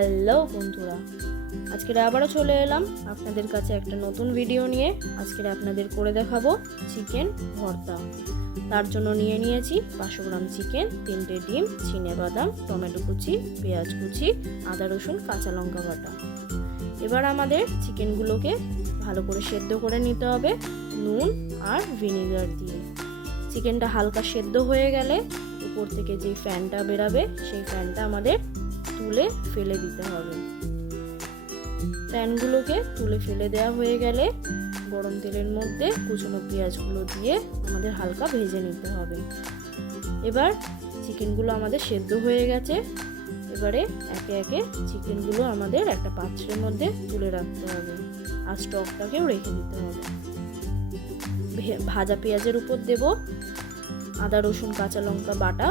Hello বন্ধুরা, আজকে আবারও চলে এলাম আপনাদের কাছে একটা নতুন ভিডিও নিয়ে। আজকে আপনাদের করে দেখাবো চিকেন ভর্তা। তার জন্য নিয়েছি 500 গ্রাম চিকেন, 3টে ডিম, চিনেবাদাম, টমেটো কুচি, পেঁয়াজ কুচি, আদা রসুন, কাঁচা লঙ্কা বাটা। এবার আমাদের চিকেনগুলোকে ভালো করে সেদ্ধ করে নিতে হবে নুন আর ভিনেগার দিয়ে। চিকেনটা হালকা সেদ্ধ হয়ে গেলে উপর থেকে যে ফ্যানটা বেরাবে সেই ফ্যানটা আমাদের তুলে ফেলে দিতে হবে। প্যানগুলোকে তুলে ফেলে দেওয়া হয়ে গেলে গরম তেলের মধ্যে কুচনো পেঁয়াজগুলো দিয়ে আমাদের হালকা ভেজে নিতে হবে। এবার চিকেনগুলো আমাদের সেদ্ধ হয়ে গেছে। এবারে একে একে চিকেনগুলো আমাদের একটা পাত্রের মধ্যে তুলে রাখতে হবে আর স্টকটাকেও রেখে দিতে হবে। ভাজা পেঁয়াজের উপর দেব আদা রসুন কাঁচা লঙ্কা বাটা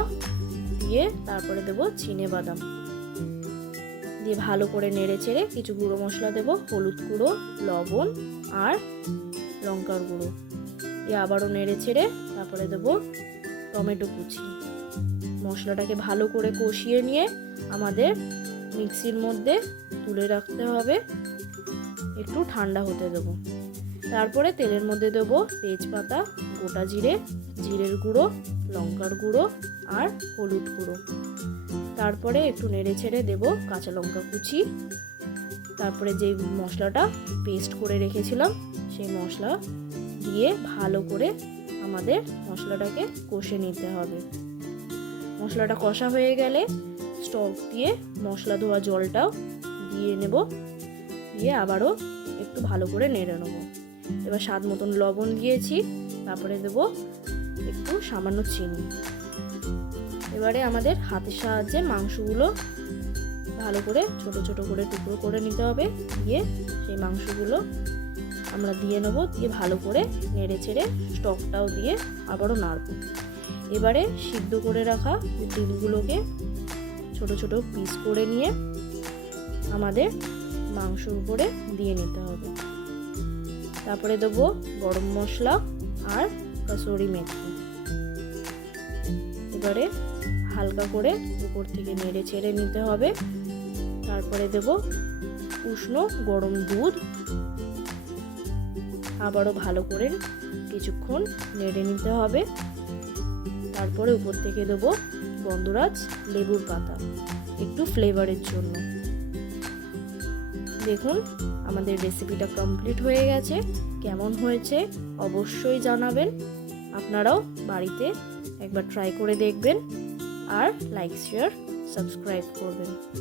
দিয়ে, তারপরে দেব চিনেবাদাম দিয়ে ভালো করে নেড়ে চেড়ে কিছু গুঁড়ো মশলা দেব, হলুদ গুঁড়ো, লবণ আর লঙ্কার গুঁড়ো দিয়ে আবারও নেড়ে চেড়ে তারপরে দেব টমেটো কুচি। মশলাটাকে ভালো করে কষিয়ে নিয়ে আমাদের মিক্সির মধ্যে তুলে রাখতে হবে, একটু ঠান্ডা হতে দেব। তারপরে তেলের মধ্যে দেব তেজপাতা, গোটা জিরে, জিরের গুঁড়ো, লঙ্কার গুঁড়ো আর হলুদ গুঁড়ো। তারপরে একটু নেড়ে ছেড়ে দেবো কাঁচা লঙ্কা কুচি। তারপরে যে মশলাটা পেস্ট করে রেখেছিলাম সেই মশলা দিয়ে ভালো করে আমাদের মশলাটাকে কষে নিতে হবে। মশলাটা কষা হয়ে গেলে স্টক দিয়ে মশলা ধোয়া জলটাও দিয়ে নেব, দিয়ে আবারও একটু ভালো করে নেড়ে নেব। এবার স্বাদ মতন লবণ দিয়েছি, তারপরে দেব একটু সামান্য চিনি। এবারে আমাদের হাতের সাহায্যে মাংসগুলো ভালো করে ছোট ছোট করে টুকরো করে নিতে হবে, দিয়ে সেই মাংসগুলো আমরা দিয়ে নেব, দিয়ে ভালো করে নেড়ে ছেড়ে স্টকটাও দিয়ে আবারও নাড়ব। এবারে সিদ্ধ করে রাখা ডিমগুলোকে ছোট ছোট পিস করে নিয়ে আমাদের মাংসর উপরে দিয়ে নিতে হবে। তারপরে দেবো গরম মশলা আর কাসুরি মেথি। এবারে হালকা করে উপর থেকে নেড়ে ছেড়ে নিতে হবে। তারপরে দেব উষ্ণ গরম দুধ, আবারও ভালো করে কিছুক্ষণ নেড়ে নিতে হবে। তারপরে উপর থেকে দেব গন্ধরাজ লেবুর পাতা একটু ফ্লেভারের জন্য। দেখুন আমাদের রেসিপিটা কমপ্লিট হয়ে গেছে। কেমন হয়েছে অবশ্যই জানাবেন। আপনারাও বাড়িতে একবার ট্রাই করে দেখবেন আর লাইক শেয়ার সাবস্ক্রাইব করবেন।